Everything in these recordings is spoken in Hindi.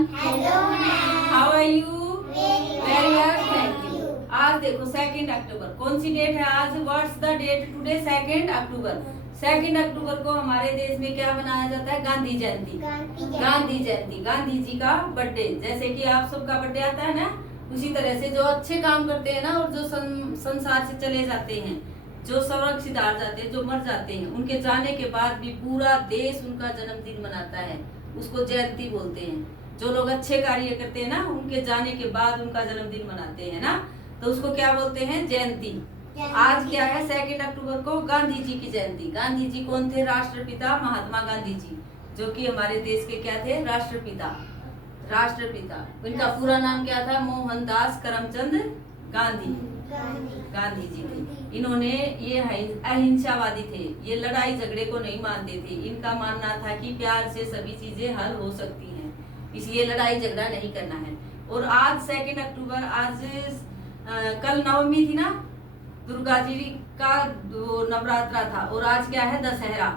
everyone. Hello ma'am. How are you? Very well, thank you. आज देखो 2 अक्टूबर कौन सी डेट है आज? What's the date today? 2 October. 2 October को हमारे देश में क्या मनाया जाता है? गांधी जयंती। गांधी जयंती, गांधी जी का बर्थडे। जैसे कि आप सबका बर्थडे आता है ना, उसी तरह से जो अच्छे काम करते हैं ना और जो संसार से चले जाते हैं, जो सुरक्षित हार जाते हैं, जो मर जाते हैं, उनके जाने के बाद भी पूरा देश उनका जन्मदिन मनाता है, उसको जयंती बोलते हैं। जो लोग अच्छे कार्य करते हैं ना, उनके जाने के बाद उनका जन्मदिन मनाते हैं ना, तो उसको क्या बोलते हैं? जयंती। आज क्या है? 2 अक्टूबर को गांधी जी की जयंती। गांधी जी कौन थे? राष्ट्रपिता महात्मा गांधी जी, जो कि हमारे देश के क्या थे? राष्ट्रपिता। राष्ट्रपिता। इनका पूरा नाम क्या था? मोहनदास करमचंद गांधी। गांधी जी थे। इन्होंने ये अहिंसावादी थे, ये लड़ाई झगड़े को नहीं मानते थे। इनका मानना था कि प्यार से सभी चीजें हल हो सकती हैं, इसलिए लड़ाई झगड़ा नहीं करना है। और आज 2 अक्टूबर, आज कल नवमी थी ना, दुर्गा जी का नवरात्रा था। और आज क्या है? दशहरा।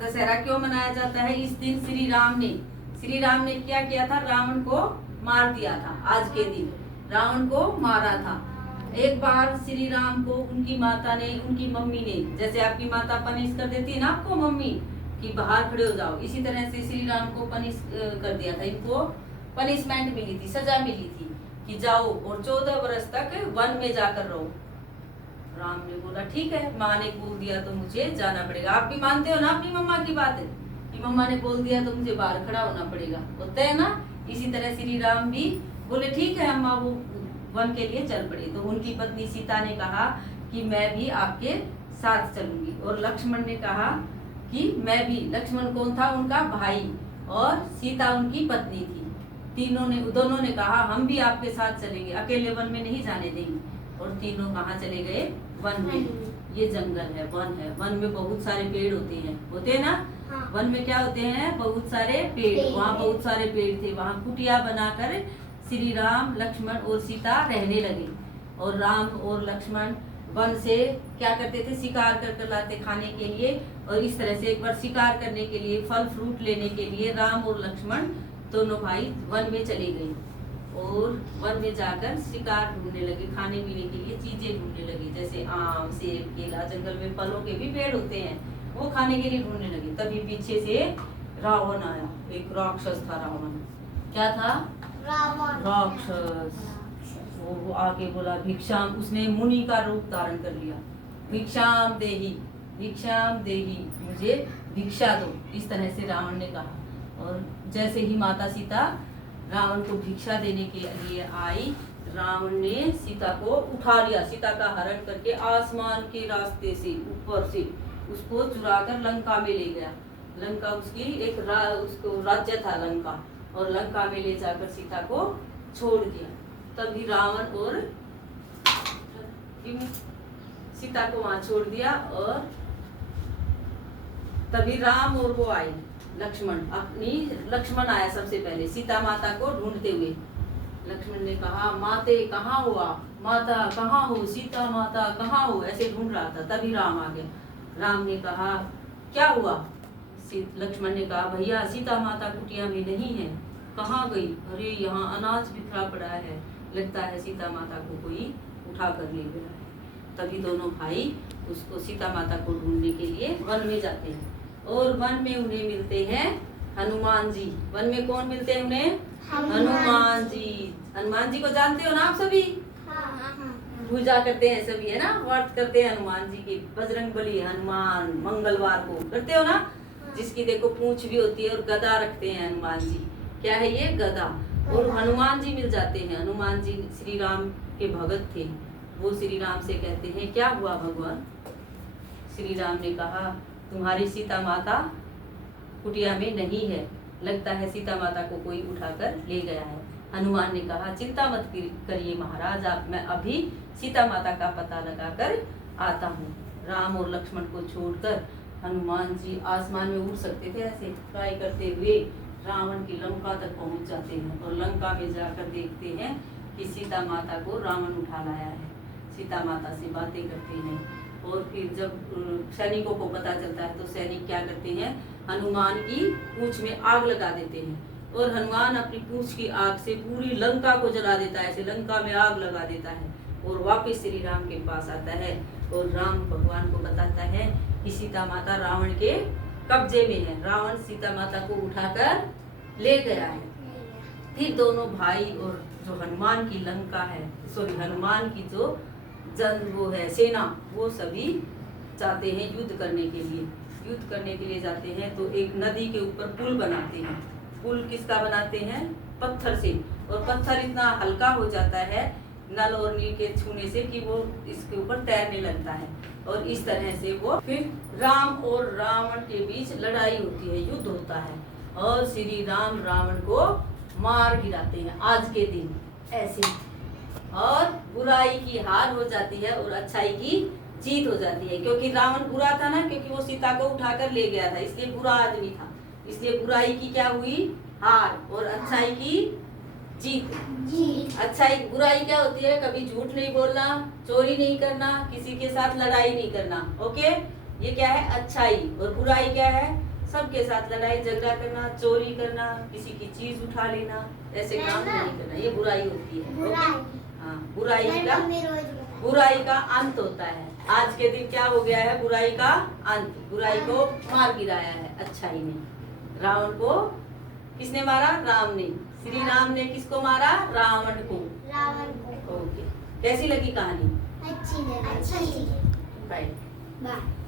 दशहरा क्यों मनाया जाता है? इस दिन श्री राम ने क्या किया था? रावण को मार दिया था। आज के दिन रावण को मारा था। एक बार श्री राम को उनकी माता ने, उनकी मम्मी ने, जैसे आपकी माता पनिश कर देती है ना आपको मम्मी कि बाहर खड़े हो जाओ, इसी तरह से श्री राम को पनिश कर दिया था। इनको पनिशमेंट मिली थी, सजा मिली थी कि जाओ और 14 वर्ष तक वन में जाकर रहो। राम ने बोला ठीक है, माँ ने बोल दिया तो मुझे जाना पड़ेगा। आप भी मानते हो ना अपनी मम्मा की बात है कि मम्मा ने बोल दिया तो मुझे बाहर खड़ा होना पड़ेगा, होता है ना। इसी तरह श्री राम भी बोले ठीक है अम्मा, वो वन के लिए चल पड़े। तो उनकी पत्नी सीता ने कहा कि मैं भी आपके साथ चलूंगी। और लक्ष्मण ने कहा कि मैं भी। लक्ष्मण कौन था? उनका भाई। और सीता उनकी पत्नी थी। दोनों ने कहा हम भी आपके साथ चलेंगे, अकेले वन में नहीं जाने देंगे। और तीनों कहाँ चले गए? वन में। ये जंगल है, वन है। वन में बहुत सारे पेड़ होते हैं ना। हाँ। वन में क्या होते हैं? बहुत सारे पेड़। वहाँ बहुत सारे पेड़ थे। वहाँ कुटिया बनाकर श्री राम, लक्ष्मण और सीता रहने लगे। और राम और लक्ष्मण वन से क्या करते थे? शिकार कर लाते खाने के लिए। और इस तरह से एक बार शिकार करने के लिए, फल फ्रूट लेने के लिए राम और लक्ष्मण दोनों भाई वन में चले गए। और वन में जाकर शिकार ढूंढने लगे, खाने पीने के लिए चीजें ढूंढने लगे, जैसे आम, सेब, केला। जंगल में फलों के भी पेड़ होते हैं, वो खाने के लिए ढूंढने लगे। तभी पीछे से रावण आया। एक राक्षस था रावण। क्या था? राक्षस। वो आके बोला भिक्षाम, उसने मुनि का रूप धारण कर लिया। भिक्षाम देही, मुझे भिक्षा दो, इस तरह से रावण ने कहा। और जैसे ही माता सीता रावण को भिक्षा देने के लिए आई, रावण ने सीता को उठा लिया। सीता का हरण करके आसमान के रास्ते से, ऊपर से उसको चुराकर लंका में ले गया। लंका उसकी उसको राज्य था लंका। और लंका में ले जाकर सीता को छोड़ दिया। तभी रावण और सीता को वहां छोड़ दिया। और तभी राम और वो आए, लक्ष्मण आया सबसे पहले सीता माता को ढूंढते हुए। लक्ष्मण ने कहा माते कहाँ हो आप? माता कहाँ हो? सीता माता कहाँ हो? ऐसे ढूंढ रहा था। तभी राम आ गया। राम ने कहा क्या हुआ? लक्ष्मण ने कहा भैया सीता माता कुटिया में नहीं है, कहाँ गई? अरे यहाँ अनाज बिखरा पड़ा है, लगता है सीता माता को कोई उठा कर ले गया है। तभी दोनों भाई उसको, सीता माता को ढूंढने के लिए वन में जाते हैं। और वन में उन्हें मिलते हैं हनुमान जी। वन में कौन मिलते हैं उन्हें? हनुमान जी। हनुमान जी को जानते हो ना आप सभी? पूजा करते हैं सभी, है ना, व्रत करते हैं हनुमान जी की। बजरंगबली हनुमान मंगलवार को करते हो ना, जिसकी देखो पूंछ भी होती है और गदा रखते हैं हनुमान जी। क्या है ये? गदा। और हनुमान जी मिल जाते हैं। हनुमान जी श्री राम के भगत थे। वो श्री राम से कहते हैं क्या हुआ भगवान? श्री राम ने कहा तुम्हारी सीता माता कुटिया में नहीं है, लगता है सीता माता को कोई उठाकर ले गया है। हनुमान ने कहा चिंता मत करिए महाराज, आप, मैं अभी सीता माता का पता लगाकर आता हूँ। राम और लक्ष्मण को छोड़कर हनुमान जी आसमान में उड़ सकते थे, ऐसे ट्राई करते हुए रावण की लंका तक पहुंच जाते हैं। और लंका में जाकर देखते हैं कि सीता माता को रावण उठा लाया है। सीता माता से बातें करते हैं। और फिर जब सैनिकों को पता चलता है तो सैनिक क्या करते हैं? हनुमान की पूंछ में आग लगा देते हैं। और हनुमान अपनी पूंछ की आग से पूरी लंका को जला देता है, ऐसे लंका में आग लगा देता है और वापस श्री राम के पास आता है और राम भगवान को बताता है कि सीता माता रावण के कब्जे में है, रावण सीता माता को उठाकर ले गया है। फिर दोनों भाई और जो हनुमान की लंका है, सॉरी हनुमान की जो वो है सेना, वो सभी जाते हैं युद्ध करने के लिए। युद्ध करने के लिए जाते हैं तो एक नदी के ऊपर पुल बनाते हैं। पुल किसका बनाते हैं? पत्थर से। और पत्थर इतना हल्का हो जाता है नल और नील के छूने से कि वो इसके ऊपर तैरने लगता है और इस तरह से वो फिर राम और रावण के बीच लड़ाई होती है, युद्ध होता है और श्री राम रावण को मार गिराते हैं आज के दिन ऐसे, और बुराई की हार हो जाती है और अच्छाई की जीत हो जाती है। क्योंकि रावण बुरा था ना, क्योंकि वो सीता को उठाकर ले गया था, इसलिए बुरा आदमी था, इसलिए बुराई की क्या हुई? हार, और अच्छाई की जीत। अच्छाई, बुराई क्या होती है? कभी झूठ नहीं बोलना, चोरी नहीं करना, किसी के साथ लड़ाई नहीं करना। ओके, ये क्या है? अच्छाई। और बुराई क्या है? सबके साथ लड़ाई झगड़ा करना, चोरी करना, किसी की चीज उठा लेना, ऐसे काम नहीं करना, ये बुराई होती है। ओके, हाँ, बुराई का अंत होता है। आज के दिन क्या हो गया है? बुराई का अंत, बुराई को मार गिराया है अच्छाई ने। रावण को किसने मारा? राम ने। श्री राम ने किसको मारा? रावण को। ओके, कैसी लगी कहानी? अच्छी लगी। बाय। बाय।